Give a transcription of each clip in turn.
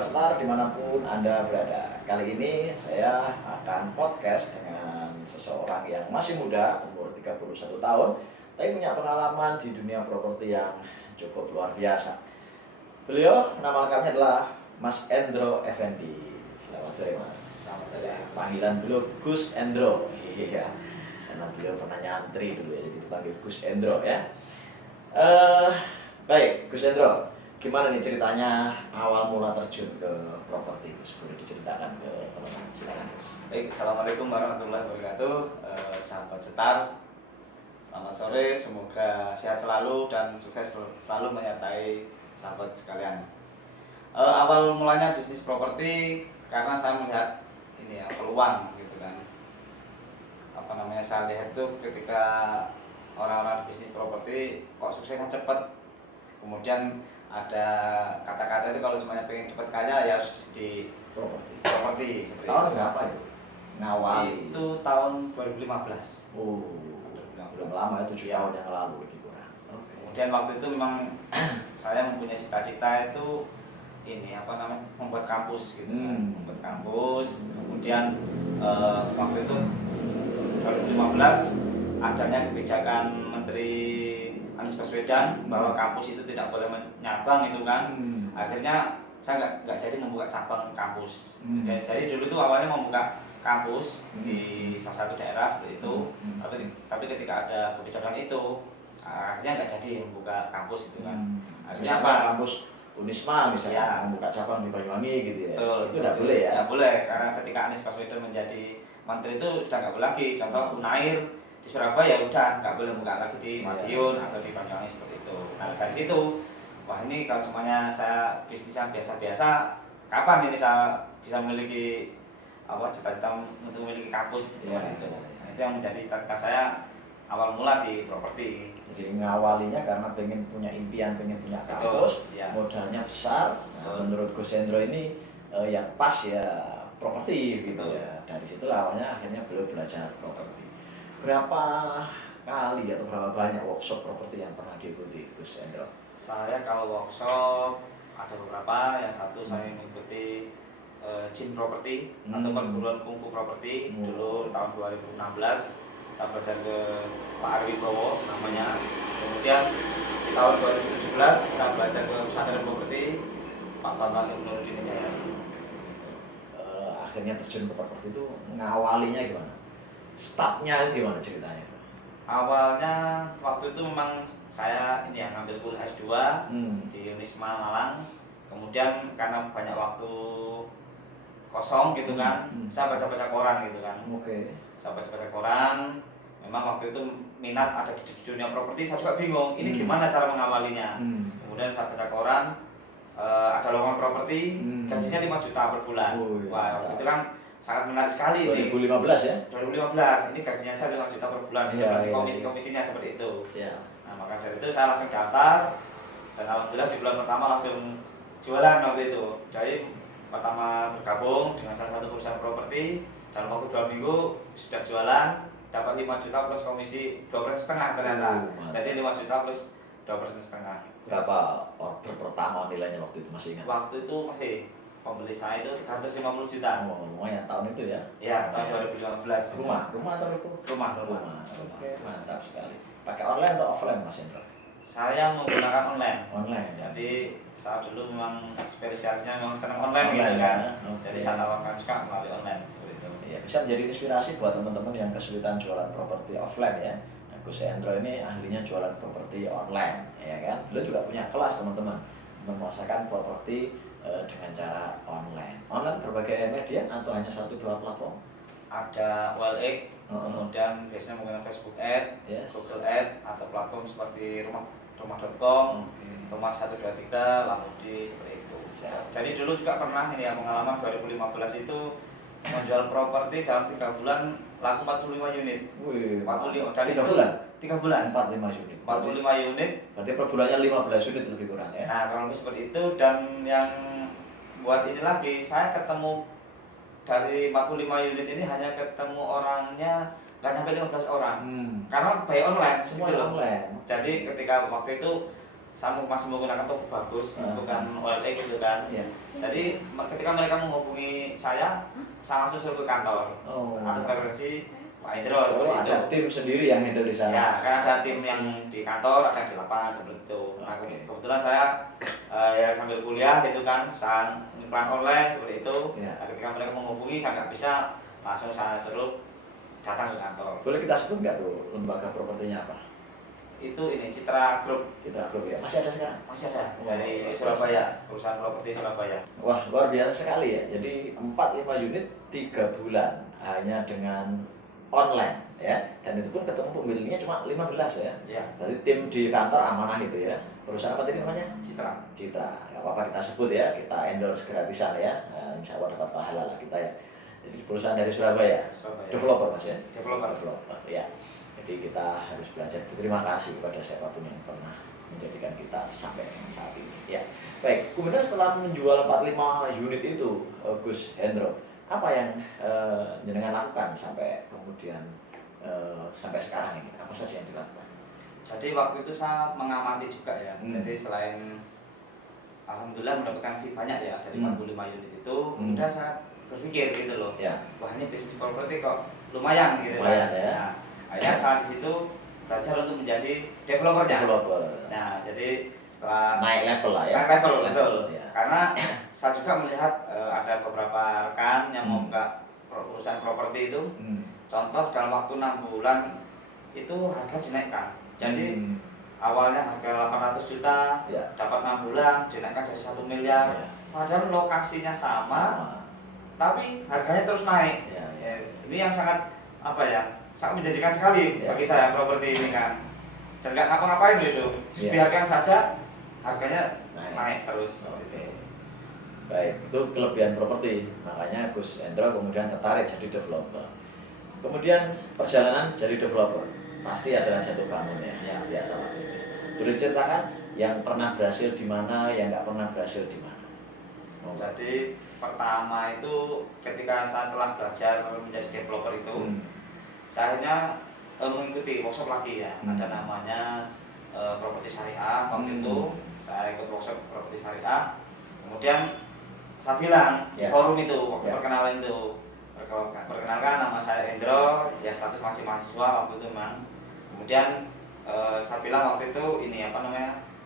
Sobat Setar dimanapun Anda berada. Kali ini saya akan podcast dengan seseorang yang masih muda, umur 31 tahun, tapi punya pengalaman di dunia properti yang cukup luar biasa. Beliau, nama lengkapnya adalah Mas Endro Effendi. Selamat sore Mas. Selamat sore. Panggilan beliau Gus Endro. Iya, karena beliau pernah nyantri dulu ya, jadi dipanggil Gus Endro ya. Baik, Gus Endro, gimana nih ceritanya awal mula terjun ke properti, Gus? Boleh diceritakan ke teman-teman? Silakan, Gus. Baik, assalamualaikum warahmatullahi wabarakatuh, sahabat Setar. Selamat sore, semoga sehat selalu dan sukses selalu menyertai sahabat sekalian. Awal mulanya bisnis properti karena saya melihat ini ya peluang gitu kan. Saya lihat itu ketika orang-orang bisnis properti kok suksesnya cepat. Kemudian ada kata-kata itu kalau semuanya pengen cepat kaya ya harus di properti seperti Tahun itu. berapa itu? Ngawal Itu tahun 2015. Oh, belum lama ya, 7 tahun yang lalu lebih kurang. Kemudian waktu itu memang saya mempunyai cita-cita itu membuat kampus gitu kan. Membuat kampus. Kemudian waktu itu 2015 adanya kebijakan Menteri Anies Baswedan bahwa kampus itu tidak boleh menyabang itu kan. Akhirnya saya nggak jadi membuka cabang kampus. Jadi dulu itu awalnya membuka kampus di salah satu daerah seperti itu. Tapi ketika ada kebijakan itu akhirnya nggak jadi membuka kampus itu kan. Akhirnya apa? Kampus Unisma misalnya Ya, membuka cabang di Banyuwangi gitu ya. betul, Itu nggak boleh ya? Nggak boleh karena ketika Anies Baswedan menjadi menteri itu sudah nggak boleh lagi. Contoh Unair di Surabaya udah nggak boleh buka lagi di Madiun atau di Banyuwangi seperti itu. Nah dari situ, wah ini kalau semuanya saya bisnisnya biasa-biasa, kapan ini saya bisa memiliki cita-cita untuk memiliki kampus seperti itu. Nah, itu yang menjadi cita-cita saya awal mula di properti. Jadi ngawalinya karena pengen punya impian, pengen punya kampus, ya. Modalnya besar. Nah, menurut Gus Endro ini yang pas ya properti gitu ya. Dari situlah awalnya akhirnya beliau belajar properti. Berapa kali atau berapa banyak workshop properti yang pernah diikuti Gus Endro? Saya kalau workshop ada beberapa. Yang satu saya mengikuti Gym Property atau perguruan kungfu properti dulu tahun 2016. Saya belajar ke Pak Arwi Bowo namanya. Kemudian di tahun 2017 saya belajar ke pesantren properti Pak Bambang Ibnuddin Jaya. Akhirnya terjun ke properti itu ngawalinya gimana? Startnya gimana ceritanya? Awalnya waktu itu memang saya ngambil kuliah S2 di Unisma Malang. Kemudian karena banyak waktu kosong gitu kan, saya baca-baca koran gitu kan. Saya baca-baca koran. Memang waktu itu minat ada di dunia properti, saya juga bingung ini gimana cara mengawalinya. Kemudian saya baca koran, ada lowongan properti, gajinya 5 juta per bulan. Wah, waktu itu kan sangat menarik sekali. 2015 ya? 2015, ini gajinya saja 5 juta per bulan. Komisi-komisinya seperti itu. Nah, maka dari itu saya langsung daftar. Dan alhamdulillah di bulan pertama langsung jualan waktu itu. Jadi pertama bergabung dengan salah satu perusahaan properti, dalam waktu 2 minggu sudah jualan, dapat 5 juta plus komisi 2,5% ternyata. Jadi 5 juta plus 2,5%. Berapa order pertama nilainya waktu itu, masih ingat? Waktu itu masih pembeli saya itu 350 juta. Lumayan tahun itu ya? Ya, tahun 2015. Rumah atau ruko? Rumah. Mantap sekali. Pakai online atau offline, Mas Endro? Saya menggunakan online. Jadi saya dulu memang spesialisnya memang senang online gitu kan. Jadi saya tawarkan juga melalui online seperti itu. Ya, bisa menjadi inspirasi buat teman-teman yang kesulitan jualan properti offline ya. Nah, Gus Endro ini ahlinya jualan properti online, ya kan? Beliau juga punya kelas teman-teman, memasarkan properti dengan cara online. Online berbagai media atau hanya 1-2 platform? Ada OLX, kemudian biasanya menggunakan Facebook Ad, Google Ad, atau platform seperti rumah.com, Rumah 123, Lamudi seperti itu. Jadi dulu juga pernah pengalaman 2015 itu menjual properti dalam 3 bulan laku 45 unit. 45 dari 3 bulan? 3 bulan 45 unit. 45 unit. Berarti per bulannya 15 unit lebih kurang ya. Nah, kalau seperti itu. Dan yang buat ini lagi, saya ketemu dari 45 unit ini hanya ketemu orangnya nggak sampai 15 orang. Karena by online, semua gitu online. Jadi ketika waktu itu saya masih menggunakan toko bagus, bukan OLX gitu kan. Iya. Jadi ketika mereka menghubungi saya langsung suruh ke kantor. Atas referensi Pak Indro. Ada tim sendiri yang handle di sana. Ya, kan ada tim yang di kantor, ada yang di lapangan seperti itu. Nah, kebetulan saya ya sambil kuliah gitu kan, saya ngiklan online seperti itu. Nah, ketika mereka menghubungi, saya nggak bisa, langsung saya suruh datang ke kantor. Boleh kita sebut nggak tuh lembaga propertinya apa? Itu ini Citra Group. Citra Group ya. Masih ada sekarang? Masih ada dari Surabaya, perusahaan properti Surabaya. Wah, luar biasa sekali ya. Jadi 4-5 unit 3 bulan hanya dengan online ya. Dan itu pun ketemu pemiliknya cuma 15 ya. Iya. Jadi tim di kantor amanah itu ya. Perusahaan apa tadi namanya? Citra. Citra. Gak apa-apa kita sebut ya. Kita endorse gratisan ya. Nah, insya Allah dapat pahala lah kita ya. Jadi perusahaan dari Surabaya. Developer Mas ya. Developer ya. Jadi kita harus belajar berterima kasih kepada siapapun yang pernah menjadikan kita sampai saat ini. Ya, baik. Kemudian setelah menjual 45 unit itu, Gus Hendro, apa yang jenengan lakukan sampai kemudian sampai sekarang ini? Apa saja yang dilakukan? Jadi waktu itu saya mengamati juga ya. Jadi selain alhamdulillah mendapatkan fee banyak ya dari 45 unit itu, kemudian saya berpikir gitu loh. Ya. Wah, ini bisnis properti kok lumayan gitu lumayan, kan. Ya. Nah, akhirnya saat di situ belajar untuk menjadi developernya. Nah, jadi setelah naik level lah ya. Naik level, betul. Ya. Karena saya juga melihat ada beberapa rekan yang mau buka perusahaan properti itu. Contoh dalam waktu 6 bulan itu harga dinaikkan. Jadi awalnya harga 800 juta, dapat 6 bulan dinaikkan jadi 1 miliar. Padahal lokasinya sama, tapi harganya terus naik. Ini yang sangat sangat menjanjikan sekali bagi saya properti ini kan. Dan nggak ngapa-ngapain gitu, biarkan saja harganya naik terus. Baik, itu kelebihan properti. Makanya Gus Hendro kemudian tertarik jadi developer. Kemudian perjalanan jadi developer pasti adalah jatuh bangun ya, biasa lah bisnis. Boleh ceritakan yang pernah berhasil di mana, yang nggak pernah berhasil di mana? Jadi pertama itu ketika saya setelah belajar menjadi developer itu, saya akhirnya mengikuti workshop lagi ya. Ada namanya properti syariah. Waktu itu saya ikut workshop properti syariah. Kemudian saya bilang di forum itu, waktu perkenalan itu, perkenalkan nama saya Endro, ya status masih mahasiswa waktu itu memang. Kemudian saya bilang waktu itu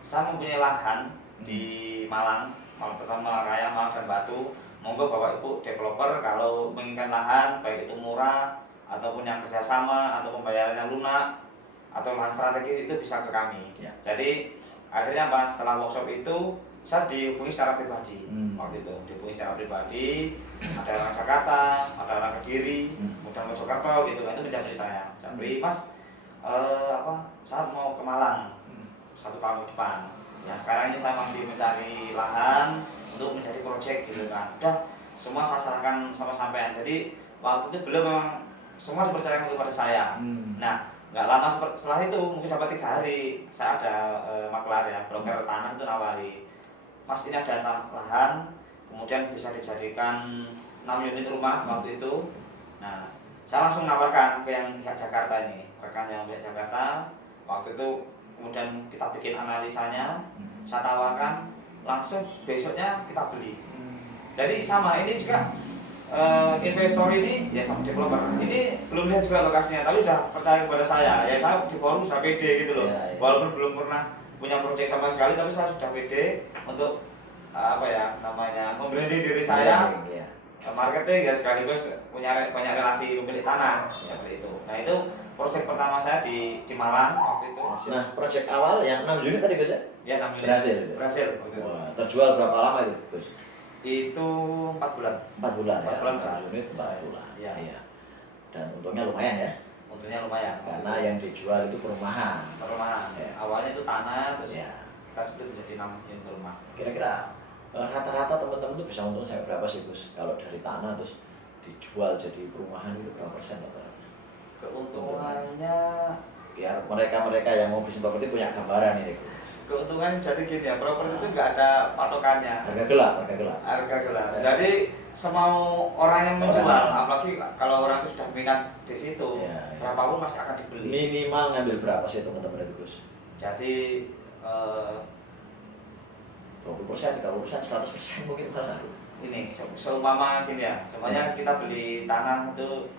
saya mempunyai lahan di Malang, Malang Raya, Malang dan Batu. Monggo Bapak Ibu developer kalau menginginkan lahan baik itu murah ataupun yang kerjasama atau pembayarannya lunak atau lahan strategis itu bisa ke kami. Jadi akhirnya setelah workshop itu saya dihubungi secara pribadi. Waktu itu dihubungi secara pribadi, ada orang Jakarta, ada orang Kediri, kemudian Mojokerto gitu kan, itu menjadi saya beri Mas saya mau ke Malang 1 tahun ke depan. Nah sekarang ini saya masih mencari lahan untuk menjadi proyek gitu kan. Udah semua saya serahkan sama sampean. Jadi waktu itu beliau memang semua dipercayakan kepada saya. Nah nggak lama setelah itu, mungkin dapat 3 hari, saya ada maklar ya, broker tanah itu nawari, Mas ini ada lahan, kemudian bisa dijadikan 6 unit rumah waktu itu. Nah saya langsung nawarkan ke yang pihak Jakarta ini, rekan yang pihak Jakarta. Waktu itu kemudian kita bikin analisanya, saya tawarkan, langsung besoknya kita beli. Jadi sama ini juga investor ini ya sama developer ini belum lihat juga lokasinya, tapi sudah percaya kepada saya. Ya saya di forum sudah pede gitu loh. Walaupun belum pernah punya proyek sama sekali, tapi saya sudah pede untuk membranding diri saya. Marketing ya sekaligus punya banyak relasi pemilik tanah seperti itu. Nah itu proyek pertama saya di Malang waktu itu. Nah proyek awal yang 6 unit tadi Gus ya? Ya 6 unit. Berhasil. Wah, terjual berapa lama itu Gus? Itu 4 bulan. 4 bulan ya? 4 bulan 4 unit 4 bulan. Iya. Dan untungnya lumayan ya? Untungnya lumayan. Karena yang dijual itu perumahan. Awalnya itu tanah, terus kita split menjadi 6 unit rumah. Kira-kira rata-rata teman-teman itu bisa untung sampai berapa sih Gus? Kalau dari tanah terus dijual jadi perumahan itu berapa persen rata-rata? Keuntungannya biar mereka yang mau bisnis properti punya gambaran ini Gus. Keuntungan jadi gini ya, properti itu nggak ada patokannya. Harga gelap. Jadi semau orang yang menjual, apalagi kalau orang itu sudah minat di situ, berapapun masih akan dibeli. Minimal ngambil berapa sih teman-teman itu Gus? Jadi 20%, 30%, 100% mungkin malah. Ini seumpama gini ya, semuanya kita beli tanah itu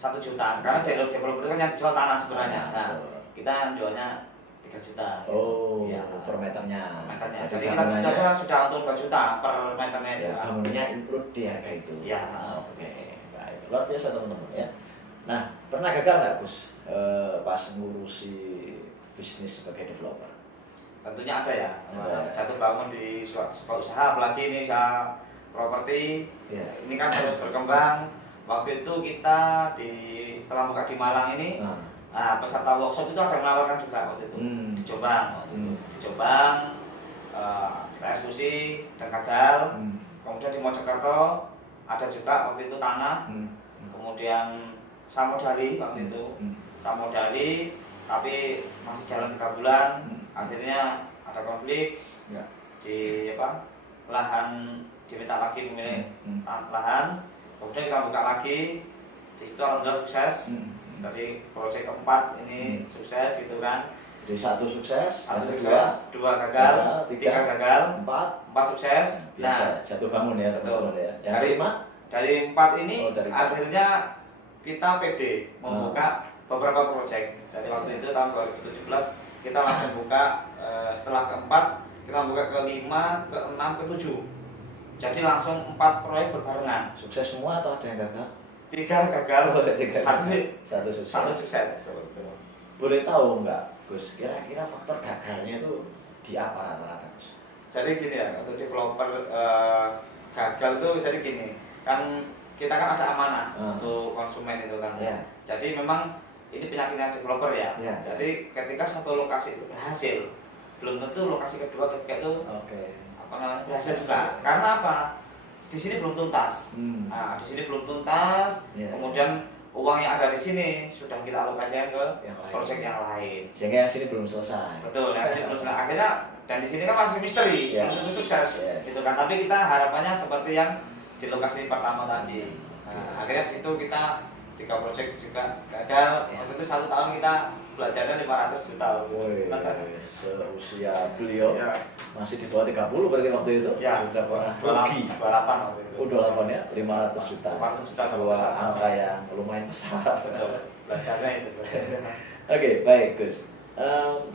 1 juta, karena developer itu kan yang dijual tanah sebenarnya. Nah, kita jualnya 3 juta. Oh, ya, per meternya. Jadi kita sudah untung 2 juta per meternya itu. Ya, bangunannya include di harga itu. Ya. Oke, baik. Luar biasa teman-teman ya. Nah, pernah gagal nggak Gus pas ngurusi bisnis sebagai developer? Tentunya ada ya. Jatuh bangun di sebuah usaha, apalagi ini usaha properti. Ya. Ini kan terus berkembang. Waktu itu kita setelah buka di Malang ini, peserta workshop itu ada yang menawarkan juga waktu itu di Jombang. Di Jombang kita eksekusi dan gagal. Kemudian di Mojokerto ada juga waktu itu tanah. Kemudian Samodari waktu itu, Samodari, tapi masih jalan 3 bulan. Akhirnya ada konflik di lahan, diminta lagi pemilik lahan. Kemudian kita buka lagi, di situ alhamdulillah sukses. Dari proyek keempat ini sukses gitu kan. Jadi 1 sukses, 2 gagal, 3 gagal, 4 sukses. Biasa, jatuh bangun ya teman-teman ya. Yang dari 4 ini dari akhirnya kita pede membuka beberapa proyek. Jadi waktu itu tahun 2017 kita langsung buka, setelah keempat kita buka ke-5, ke-6, ke-7. Jadi langsung 4 proyek berbarengan. Sukses semua atau ada yang gagal? 3 gagal, 1 sukses. 1 sukses. Boleh tahu nggak Gus, kira-kira faktor gagalnya itu di apa rata-rata Gus? Jadi gini ya, untuk developer gagal itu jadi gini, kan kita kan ada amanah untuk konsumen itu kan. Ya. Jadi memang ini penyakitnya developer ya. Jadi ketika satu lokasi itu berhasil, belum tentu lokasi kedua ketiga itu berhasil juga. Karena apa? Di sini belum tuntas. Nah, di sini belum tuntas. Kemudian uang yang ada di sini sudah kita alokasikan ke proyek yang lain. Sehingga yang sini belum selesai. Betul, yang sini belum selesai. Akhirnya dan di sini kan masih misteri, belum tentu sukses. Gitu kan. Tapi kita harapannya seperti yang di lokasi pertama tadi. Nah, akhirnya di situ kita 3 proyek juga gagal. Waktu itu 1 tahun kita belajarnya 500 juta. Seusia beliau masih di bawah 30 berarti waktu itu. Sudah pernah rugi. 28 waktu itu. 28 ya, 500 juta. 500 juta sebuah angka yang lumayan besar. Belajarnya itu. Oke, baik Gus.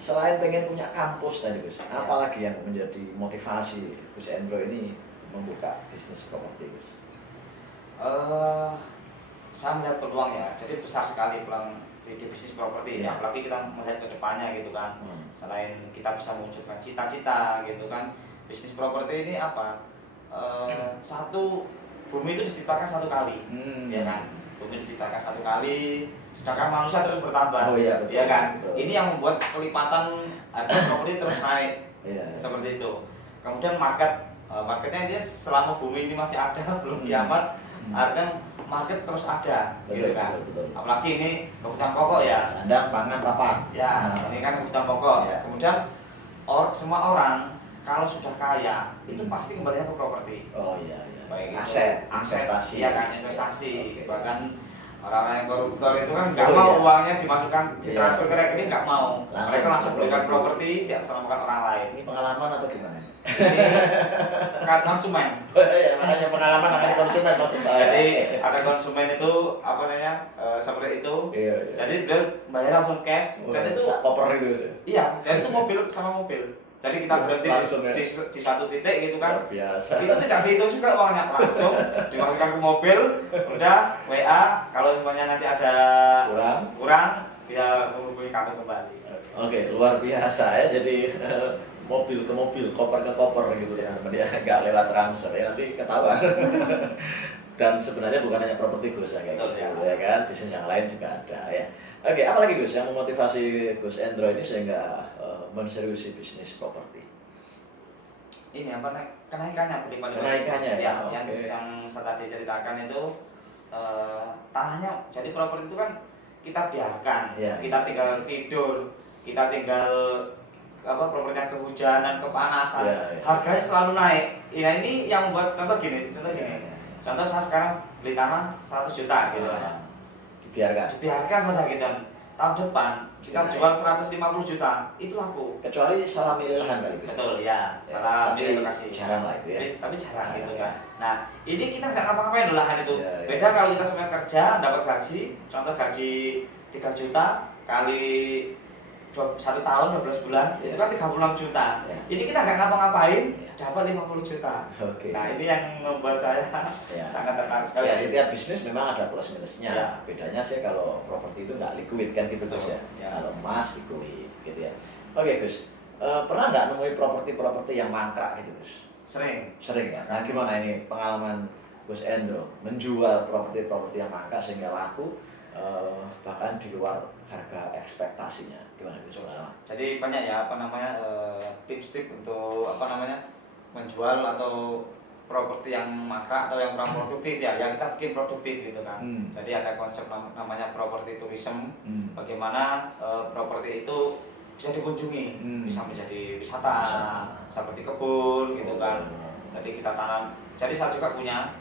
Selain pengen punya kampus tadi Gus, apalagi yang menjadi motivasi Gus Endro ini membuka bisnis properti Gus? Saya melihat peluang ya, jadi besar sekali peluang di bisnis properti. Apalagi kita melihat ke depannya gitu kan. Selain kita bisa mewujudkan cita-cita gitu kan, bisnis properti ini apa? Satu, bumi itu diciptakan 1 kali, ya kan? Bumi diciptakan 1 kali, sedangkan manusia terus bertambah, ya kan? Betul. Ini yang membuat kelipatan harga properti terus naik, seperti itu. Kemudian marketnya ini selama bumi ini masih ada, belum kiamat, artinya market terus ada, gitu kan? Betul. Apalagi ini kebutuhan pokok ya. Sandang, pangan, papan. Ya, ini kan kebutuhan pokok. Kemudian semua orang kalau sudah kaya itu pasti kembalinya ke properti. Baik aset, investasi. Ya kan, investasi. Bahkan orang-orang yang koruptor itu kan nggak mau uangnya dimasukkan transfer ke rekening, nggak mau. Mereka langsung belikan properti, tidak selamatkan orang lain. Ini pengalaman atau gimana? Ini kan konsumen. Makanya pengalaman namanya konsumen maksud saya. Jadi ada konsumen itu apa namanya seperti itu. Jadi beliau bayar langsung cash dan itu koper itu sih. Iya, dan itu mobil sama mobil. Jadi kita berhenti di satu titik gitu kan. Biasa. Itu tidak dihitung juga uangnya, langsung dimasukkan ke mobil, udah WA kalau semuanya nanti ada kurang bisa menghubungi kami kembali. Oke, luar biasa ya. Jadi mobil ke mobil, koper ke koper gitu ya. Dia nggak lewat transfer ya, nanti ketahuan. Dan sebenarnya bukan hanya properti Gus ya, Betul, ya kan, bisnis yang lain juga ada ya. Oke, apa lagi Gus yang memotivasi Gus Endro ini sehingga menseriusi bisnis properti? Ini apa kenaikannya Kenaikannya ya, yang saya tadi ceritakan itu tanahnya. Jadi properti itu kan kita biarkan, kita tinggal tidur, kita tinggal propertinya kehujanan, kepanasan, harganya selalu naik. Ya ini yang membuat contoh gini. Contoh saya sekarang beli tanah 100 juta gitu. Dibiarkan saja gitu. tahun depan kita Naik. jual 150 juta itu laku. Kecuali salah milih lahan kali itu. Betul ya, salah tapi milih lokasi. jarang lah itu ya. Tapi jarang Jarang, gitu ya. kan. Nah, ini kita nggak ngapa-ngapain loh lahan itu. Ya, ya. Beda kalau kita sebenarnya kerja dapat gaji, contoh gaji 3 juta kali 1 tahun 12 bulan Ya. itu kan 36 juta. Ya. Ini kita nggak ngapa-ngapain Ya. dapat 50 juta. Oke. Nah, ini yang membuat saya Ya. sangat tertarik sekali. Ya, setiap bisnis memang ada plus minusnya. Ya. Bedanya sih kalau properti itu nggak liquid kan gitu Gus ya. Ya. Kalau emas liquid gitu ya. Oke Gus, pernah nggak nemui properti-properti yang mangkrak gitu Gus? Sering. Sering ya. Nah gimana ini pengalaman Gus Endro menjual properti-properti yang mangkrak sehingga laku bahkan di luar harga ekspektasinya, gimana Gus? Jadi banyak ya tips-tips untuk menjual atau properti yang mangkrak atau yang kurang produktif ya, yang kita bikin produktif gitu kan. Jadi ada konsep namanya properti tourism. Bagaimana properti itu bisa dikunjungi, bisa menjadi wisata, seperti kebun gitu kan. Jadi kita tanam. Jadi saya juga punya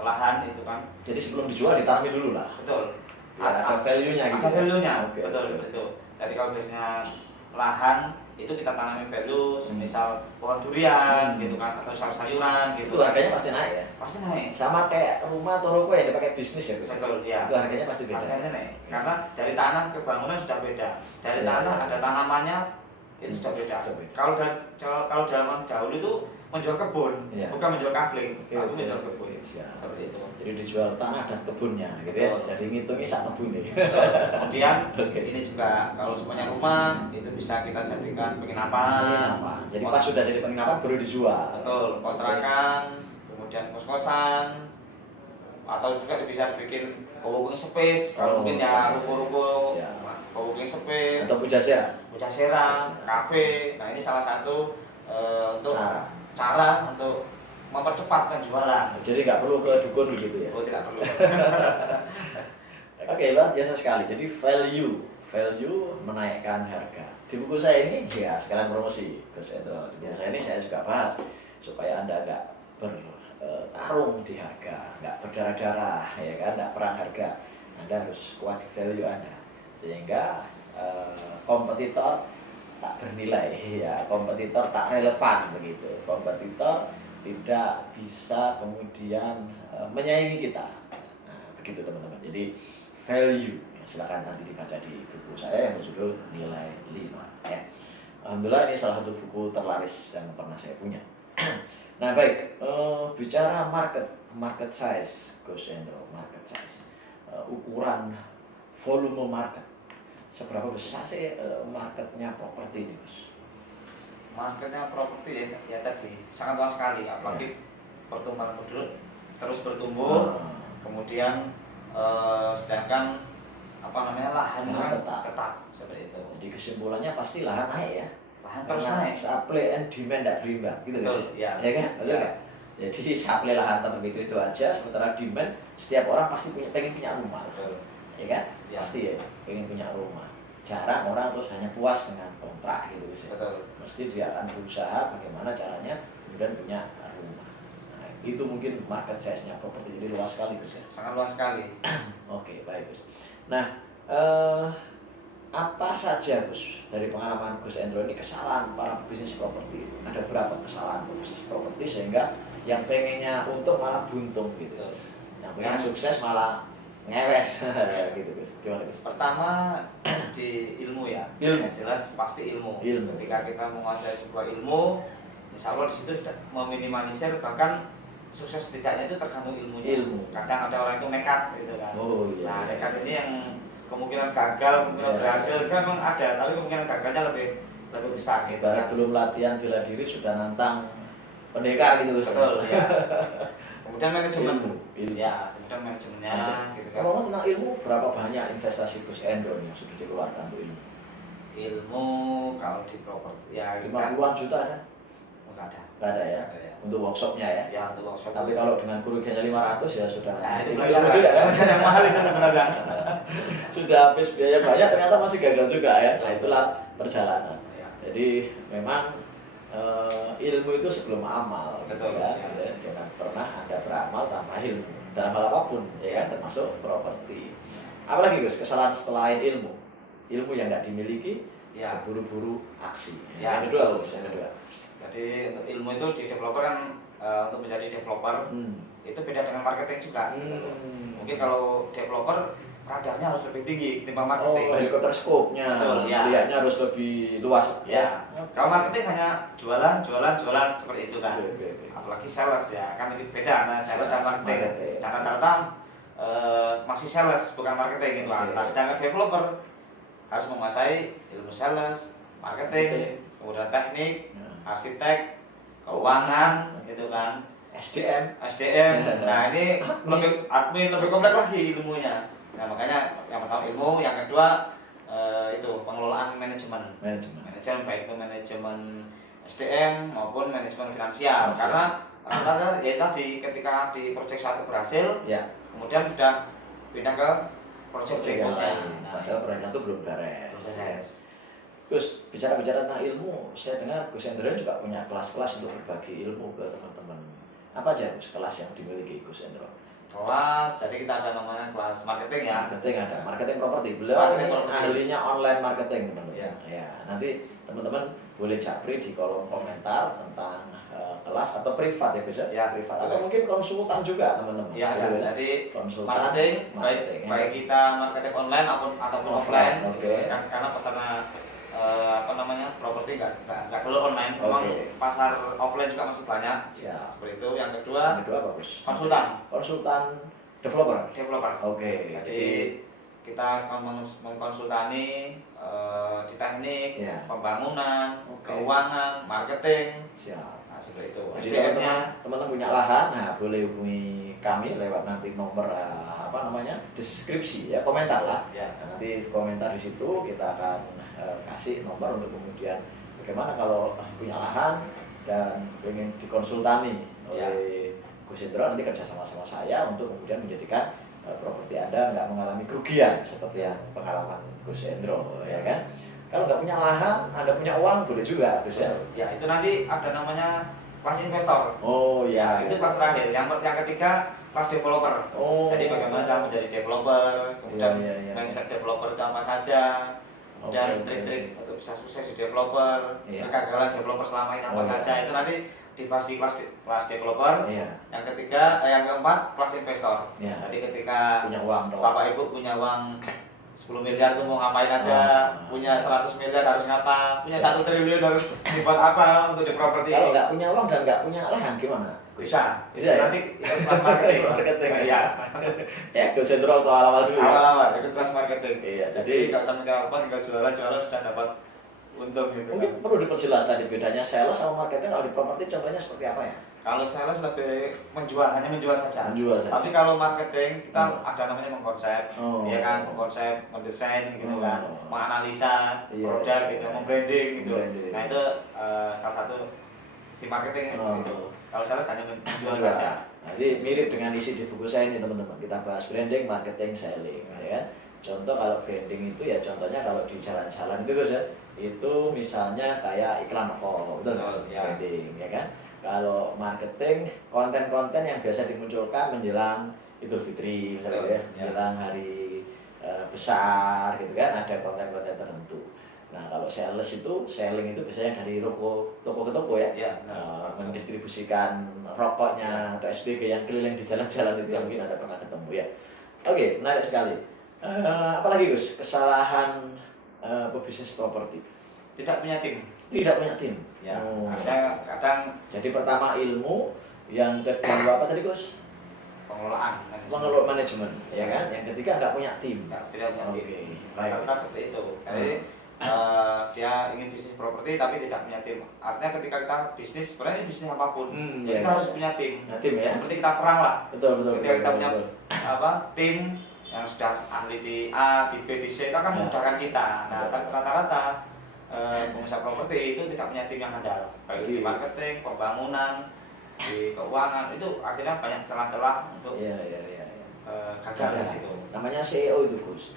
lahan itu kan. Jadi sebelum dijual ditanami dulu lah. Betul. Ada value-nya gitu. Ada value-nya. Oke, Betul, oke. betul. Jadi kalau biasanya lahan itu kita tanami value, semisal pohon durian gitu kan, atau sayur-sayuran gitu. Itu harganya pasti naik ya. Pasti naik. Sama kayak rumah atau ruko yang dipakai bisnis ya Gus. Betul, ya. Itu harganya pasti beda. Harganya naik. Karena dari tanah ke bangunan sudah beda. Dari Ya, tanah ya. ada tanamannya itu sudah beda. Sudah beda. Kalau zaman dahulu itu menjual kebun, Ya. bukan menjual kafling, Oke, tapi oke. menjual kebun. Siap. Seperti itu. Jadi dijual tanah dan kebunnya gitu ya. Betul. Jadi ngitungi sak kebun nih. Kemudian Oke. ini juga kalau semuanya rumah itu bisa kita jadikan penginapan. Penginapan. Jadi pas sudah jadi penginapan baru dijual. Betul, kontrakan, kemudian kos-kosan, atau juga bisa dibikin co-working space. Kalau mungkin ya ruko-ruko, Siap. co-working space, Atau pujasera. pujasera, kafe. Nah ini salah satu untuk cara untuk mempercepat penjualan. Jadi nggak perlu ke dukun gitu ya. Oh tidak perlu. Oke, luar biasa sekali. Jadi value menaikkan harga. Di buku saya ini ya sekalian promosi, Gus Endro. Di buku saya ini saya juga bahas supaya Anda nggak bertarung di harga, nggak berdarah-darah, ya kan, nggak perang harga. Anda harus kuat di value Anda, sehingga kompetitor tak bernilai, ya, kompetitor tak relevan begitu. Kompetitor tidak bisa kemudian menyaingi kita. Nah, begitu teman-teman. Jadi value, ya, silakan nanti dibaca di buku saya yang berjudul Nilai 5 ya. Alhamdulillah ini salah satu buku terlaris yang pernah saya punya. Nah baik, bicara market size, Gus Endro, market size, ukuran volume market, seberapa besar sih marketnya properti ini, Gus? Marketnya properti ya tadi sangat luas sekali, apalagi pertumbuhan penduduk terus bertumbuh, kemudian sedangkan lahan tetap seperti itu. Jadi kesimpulannya pasti lahan naik ya. Lahan terus Karena naik. supply and demand tidak berimbang, gitu Betul, sih? ya. Ya kan? Betul Ya. kan? Jadi supply lahan tetap itu aja, sementara demand setiap orang pasti pengen punya rumah, Betul. ya kan? Ya. Pasti ya, pengen punya rumah. Jarang orang terus hanya puas dengan kontrak gitu sih. Betul. Mesti dia akan berusaha bagaimana caranya kemudian punya rumah. Nah, itu mungkin market size-nya properti, jadi luas sekali Gus ya. Sangat luas sekali. Oke, baik Gus. Nah, apa saja Gus dari pengalaman Gus Endro ini kesalahan para pebisnis properti? Ada berapa kesalahan pebisnis properti sehingga yang pengennya untung malah buntung gitu, Gus. Yang pengen sukses malah ngewes gitu Gus. Gimana Gus? Pertama di ilmu ya. Ilmu. Yang jelas pasti ilmu. Ilmu. Ketika kita menguasai sebuah ilmu, insya Allah di situ sudah meminimalisir, bahkan sukses tidaknya itu tergantung ilmunya. Ilmu. Kadang ada orang itu nekat gitu kan. Oh iya. Nah nekat ini yang kemungkinan gagal, kemungkinan berhasil kan memang ada, tapi kemungkinan gagalnya lebih besar gitu. Ibarat belum latihan bela diri sudah nantang pendekar gitu Gus. Betul ya. Kemudian manajemen. Ilmu. Ya, kemudian manajemennya gitu kan. Ngomong tentang ilmu, berapa banyak investasi Gus Endro yang sudah dikeluarkan untuk ilmu? Ilmu kalau di properti ya 50-an juta ada? enggak ada. Nggak ada ya? Nggak ada ya. Untuk workshopnya ya? Ya untuk workshop. Tapi kalau dengan kerugiannya 500 ya sudah. Nah, itu ilmu belajar juga kan? belajar yang mahal itu sebenarnya. Sudah habis biaya banyak ternyata masih gagal juga ya. Nah itulah perjalanan. Ya. Jadi memang ilmu itu sebelum amal, gitu Betul, kan? ya. Jangan pernah Anda beramal tanpa ilmu dalam hal apapun, ya kan? Termasuk properti. Apalagi Gus, kesalahan selain ilmu, ilmu yang nggak dimiliki, Ya. buru-buru aksi. Ya. Yang kedua Gus, yang kedua. Jadi untuk ilmu itu di developer kan untuk menjadi developer itu beda dengan marketing juga. Mungkin kalau developer radarnya harus lebih tinggi ketimbang marketing. Oh, helikopter scope-nya, ya. lihatnya harus lebih luas. Ya. Kalau marketing hanya jualan seperti itu kan. Oke. Apalagi sales ya, kan ini beda antara sales dan marketing. Dan rata-rata masih sales bukan marketing gitu kan. Nah, sedangkan developer harus menguasai ilmu sales, marketing, kemudian teknik, arsitek, keuangan, gitu kan. SDM. Nah ini lebih admin lebih kompleks lagi ilmunya. Nah makanya yang pertama ilmu, yang kedua itu pengelolaan manajemen baik itu manajemen SDM maupun manajemen finansial. Karena rata-rata ya tadi ketika di proyek satu berhasil, kemudian sudah pindah ke proyek berikutnya. Padahal proyek satu belum beres. Gus, bicara-bicara tentang ilmu, saya dengar Gus Hendro juga punya kelas-kelas untuk berbagi ilmu ke teman-teman. Apa aja Gus kelas yang dimiliki Gus Hendro? Kelas, jadi kita ada namanya kelas marketing ya. Marketing ada, marketing properti. Beliau ahlinya online marketing teman-teman. Ya, nanti teman-teman boleh japri di kolom komentar tentang kelas atau privat ya Gus ya. Privat atau mungkin konsultan juga teman-teman. Ya, jadi konsultan marketing baik kita marketing online ataupun offline. Karena pesanan properti nggak selalu online, memang pasar offline juga masih banyak. Seperti itu. Yang kedua bagus. konsultan developer. Jadi kita akan mengkonsultani di teknik, pembangunan, keuangan, marketing. Nah, seperti itu. Jadi teman-teman punya lahan, nah boleh hubungi kami lewat nanti nomor deskripsi ya, komentar lah. Nah, nanti komentar di situ kita akan kasih nomor untuk kemudian bagaimana kalau punya lahan dan ingin dikonsultani oleh Gus Hendro, nanti kerja sama saya untuk kemudian menjadikan properti Anda nggak mengalami kerugian seperti yang pengalaman Gus Hendro, ya kan? Kalau nggak punya lahan, Anda punya uang boleh juga, Gus ya. Ya itu nanti ada namanya kelas investor. Itu kelas terakhir. Yang ketiga kelas developer. Jadi bagaimana cara menjadi developer, kemudian mindset developer itu apa saja, dan trik-trik untuk bisa sukses di developer, kegagalan developer selama ini apa saja, itu nanti dibahas di kelas developer. Yang ketiga, yang keempat kelas investor. Jadi ketika punya uang, Bapak Ibu punya uang 10 miliar tuh mau ngapain aja, punya 100 miliar harus ngapa, punya 1 triliun harus dibuat apa untuk di properti. Kalau nggak punya uang dan nggak punya lahan gimana? Bisa ya? Nanti ikut kelas marketing. Ya, Gus Hendro atau awal-awal dulu. Awal-awal ikut kelas marketing. Jadi nggak usah mikir apa, tinggal jualan sudah dapat untung gitu. Mungkin perlu diperjelas tadi bedanya sales sama marketing kalau di properti contohnya seperti apa ya? Kalau sales lebih hanya menjual saja. Tapi kalau marketing kita ada namanya mengkonsep, ya kan, mengkonsep, mendesain gitu kan, menganalisa produk gitu, membranding gitu. Nah itu salah satu di marketing gitu. Kalau sales hanya menjual saja. Jadi mirip dengan isi di buku saya ini teman-teman. Kita bahas branding, marketing, selling, ya. Contoh kalau branding itu ya contohnya kalau di jalan-jalan itu Gus ya, itu misalnya kayak iklan rokok, betul branding, ya kan? Kalau marketing, konten-konten yang biasa dimunculkan menjelang Idul Fitri misalnya ya, menjelang hari besar gitu kan, ada konten-konten tertentu. Nah kalau sales itu, selling itu biasanya dari toko ke toko ya, mendistribusikan rokoknya atau SBG yang keliling di jalan-jalan itu yang mungkin Anda pernah ketemu ya. Oke, menarik sekali. Apalagi Gus, kesalahan pebisnis properti? Tidak punya tim. Kadang jadi pertama ilmu, yang kedua apa tadi Gus? Pengelolaan manajemen, ya kan? Yang ketiga nggak punya tim. Tidak punya tim. Baik. Kita seperti itu. Jadi dia ingin bisnis properti tapi tidak punya tim. Artinya ketika kita bisnis, sebenarnya bisnis apapun, kita harus punya tim. Tim ya. Seperti kita perang lah. Betul. Ketika kita punya tim yang sudah ahli di A, di B, di C, itu akan memudahkan kita. Nah, rata-rata pengusaha properti itu tidak punya tim yang handal, baik di marketing, pembangunan, di keuangan, itu akhirnya banyak celah-celah untuk gagal di situ. Namanya CEO itu Gus.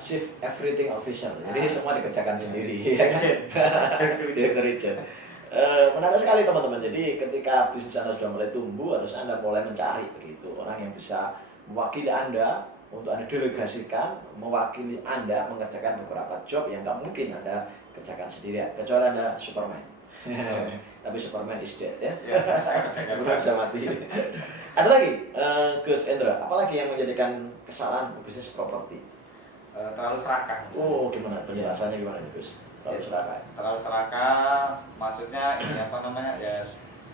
Chief Everything Officer. Jadi semua dikerjakan sendiri. Director Region. Menarik sekali teman-teman. Jadi ketika bisnis Anda sudah mulai tumbuh, harus Anda mulai mencari begitu orang yang bisa mewakili Anda untuk Anda delegasikan mewakili Anda mengerjakan beberapa job yang nggak mungkin Anda kerjakan sendirian, kecuali Anda Superman. Tapi Superman is dead ya. Superman bisa mati. Ada lagi, Gus Endra, apalagi yang menjadikan kesalahan bisnis properti? Terlalu serakah. Oh, gimana penjelasannya gimana Gus? Terlalu serakah. Terlalu serakah, maksudnya ini apa namanya ya?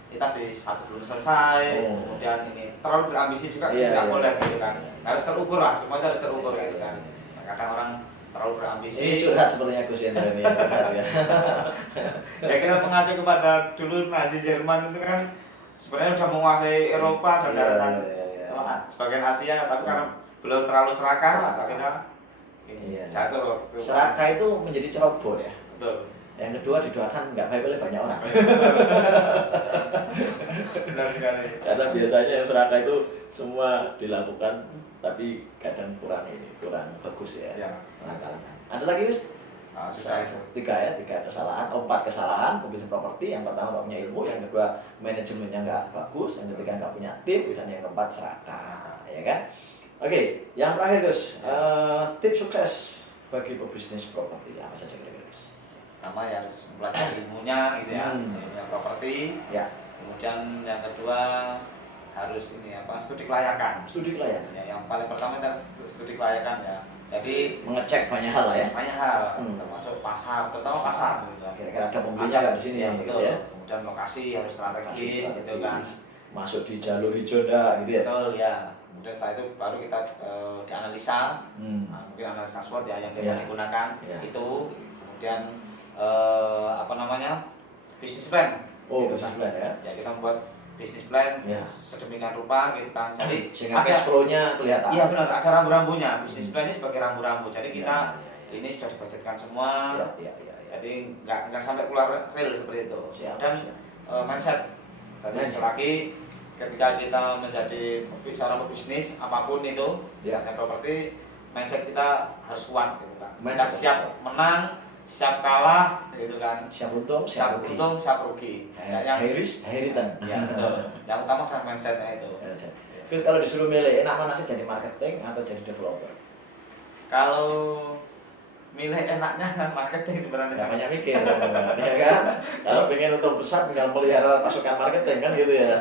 Kita di satu belum selesai, kemudian ini terlalu berambisi juga tidak boleh gitu kan. Harus terukur lah, semuanya harus terukur gitu kan. Nah, kadang orang terlalu berambisi. Ini curhat sebenarnya Gus Endra ini curhat ya. Ya kita mengacu kepada dulu Nazi Jerman itu kan sebenarnya sudah menguasai Eropa dan daratan sebagian Asia, tapi karena belum terlalu serakah, akhirnya jatuh. Serakah itu menjadi ceroboh ya. Betul. Yang kedua didoakan nggak baik oleh banyak orang. Benar sekali. Karena biasanya yang serakah itu semua dilakukan, tapi kadang kurang bagus ya. Langkah-langkah. Ada lagi Gus? Tiga kesalahan, 4 kesalahan pembisnis properti. Yang pertama nggak punya ilmu, yang kedua manajemennya nggak bagus, yang ketiga nggak punya tim, dan yang keempat serakah, ya kan? Oke, yang terakhir Gus, tips sukses bagi pebisnis properti apa saja kira-kira Gus? Pertama ya harus mempelajari ilmunya gitu ya, ilmunya properti. Ya. Kemudian yang kedua harus ini apa? Studi kelayakan. Studi kelayakan. Ya, yang paling pertama itu harus studi kelayakan ya. Jadi mengecek banyak hal lah ya. Banyak hal, termasuk pasar, terutama pasar. Kira-kira ada pembelinya nggak di sini ya, gitu betul. ya. Kemudian lokasi harus strategis gitu kan. Masuk di jalur hijau dah gitu ya. Betul ya. Kemudian setelah itu baru kita dianalisa, mungkin analisa SWOT ya yang biasa digunakan itu. Kemudian apa namanya, bisnis plan. Oh, bisnis plan ya. Ya kita membuat bisnis plan sedemikian rupa gitu kan. Jadi sehingga cash flow-nya kelihatan. Iya benar, ada rambu-rambunya. Bisnis plan ini sebagai rambu-rambu. Jadi kita ini sudah dibudgetkan semua. Jadi nggak sampai keluar real seperti itu. Dan mindset. Tadi sekali lagi ketika kita menjadi seorang pebisnis apapun itu, properti, mindset kita harus kuat gitu kan. Kita siap menang, siap kalah gitu kan, siap untung, siap rugi. Yang high risk, high return. Ya, betul. Yang utama kan mindsetnya itu. Terus kalau disuruh milih, enak mana sih jadi marketing atau jadi developer? Kalau milih enaknya marketing sebenarnya. Nggak banyak mikir, ya kan? Kalau pengen untung besar, tinggal melihara pasukan marketing kan gitu ya.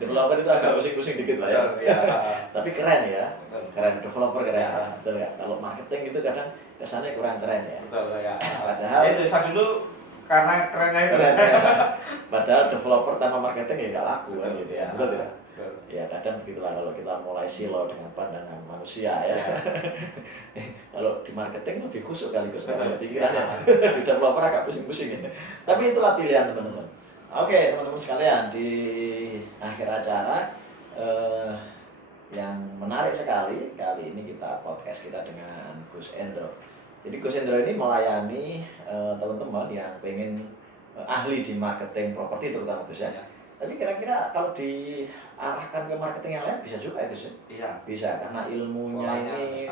Developer itu agak pusing-pusing dikit lah ya. Tapi keren ya, keren developer keren. Betul ya. Kalau marketing itu kadang kesannya kurang keren ya. Betul ya. Padahal itu saya dulu karena kerennya itu. Keren, ya. Padahal developer tanpa marketing ya nggak laku kan gitu ya. Betul tidak? Ya kadang begitulah kalau kita mulai silo dengan pandangan manusia ya. Kalau di marketing lebih kusuk kali pikirannya. Di developer agak pusing-pusing. Tapi itulah pilihan teman-teman. Oke teman-teman sekalian, di akhir acara yang menarik sekali kali ini kita podcast kita dengan Gus Endro. Jadi Gus Endro ini melayani teman-teman yang pengen ahli di marketing properti terutama Gus ya. Tapi kira-kira kalau diarahkan ke marketing yang lain bisa juga ya Gus? Bisa karena ilmunya polanya ini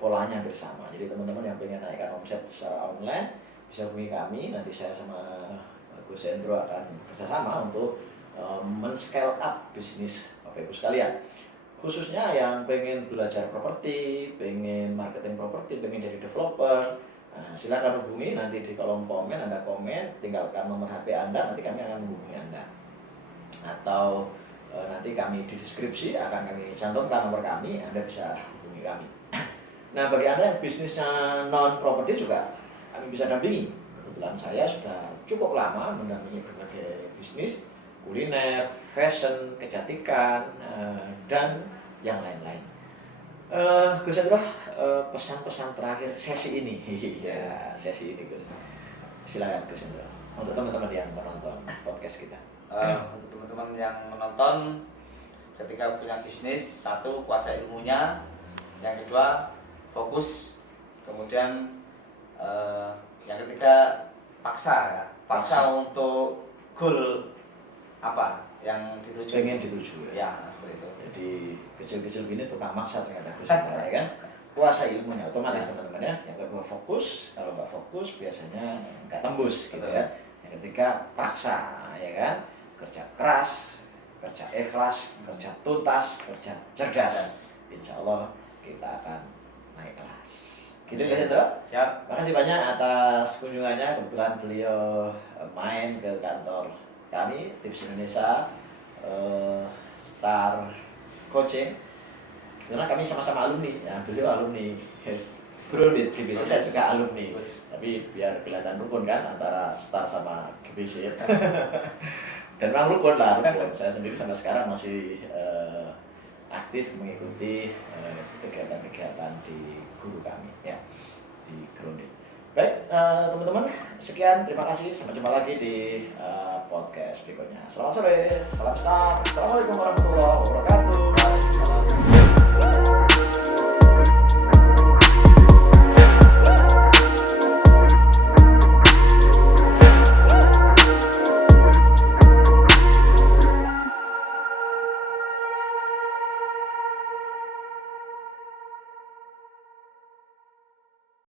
polanya bersama. Jadi teman-teman yang pengen naikkan omset secara online bisa hubungi kami, nanti saya sama Gus Endro akan bekerjasama untuk men-scale up bisnis Bapak Ibu sekalian. Khususnya yang pengen belajar properti, pengen marketing properti, pengen jadi developer, silakan hubungi nanti di kolom komen. Anda komen, tinggalkan nomor HP Anda, nanti kami akan menghubungi Anda. Atau nanti kami di deskripsi akan kami cantumkan nomor kami, Anda bisa hubungi kami. Nah bagi Anda yang bisnisnya non properti juga kami bisa dampingi. Kebetulan saya sudah cukup lama mendampingi berbagai bisnis, kuliner, fashion, kecantikan, dan yang lain-lain. Gus Endro, pesan-pesan terakhir sesi ini. Ya, sesi ini Gus. Silakan Gus Endro. Untuk teman-teman yang menonton podcast kita. Untuk teman-teman yang menonton, ketika punya bisnis, satu kuasai ilmunya, yang kedua fokus, kemudian yang ketiga paksa untuk goal apa yang dituju. Pengen dituju ya seperti itu. Jadi kecil-kecil gini tukang maksa ternyata Gus Endro ya kan. Kuasai ilmunya otomatis teman-teman ya. Yang kedua fokus, kalau nggak fokus biasanya nggak tembus gitu ya. Yang ketiga paksa ya kan. Kerja keras, kerja ikhlas, kerja tuntas, kerja cerdas. insya Allah kita akan naik kelas. Gitu ya Hendro. Siap. Makasih banyak atas kunjungannya. Kebetulan beliau main ke kantor kami Tips Indonesia Star Coaching. Karena kami sama-sama alumni, ya beliau alumni Grounded GBC, saya juga alumni. Tapi biar kelihatan rukun kan antara Star sama GBC. Dan memang rukun lah, rukun. Saya sendiri sampai sekarang masih aktif mengikuti kegiatan-kegiatan di guru kami, ya di Grounded. Baik, teman-teman, sekian, terima kasih. Sampai jumpa lagi di podcast berikutnya. Selamat sore, salam Star. Assalamualaikum warahmatullahi wabarakatuh.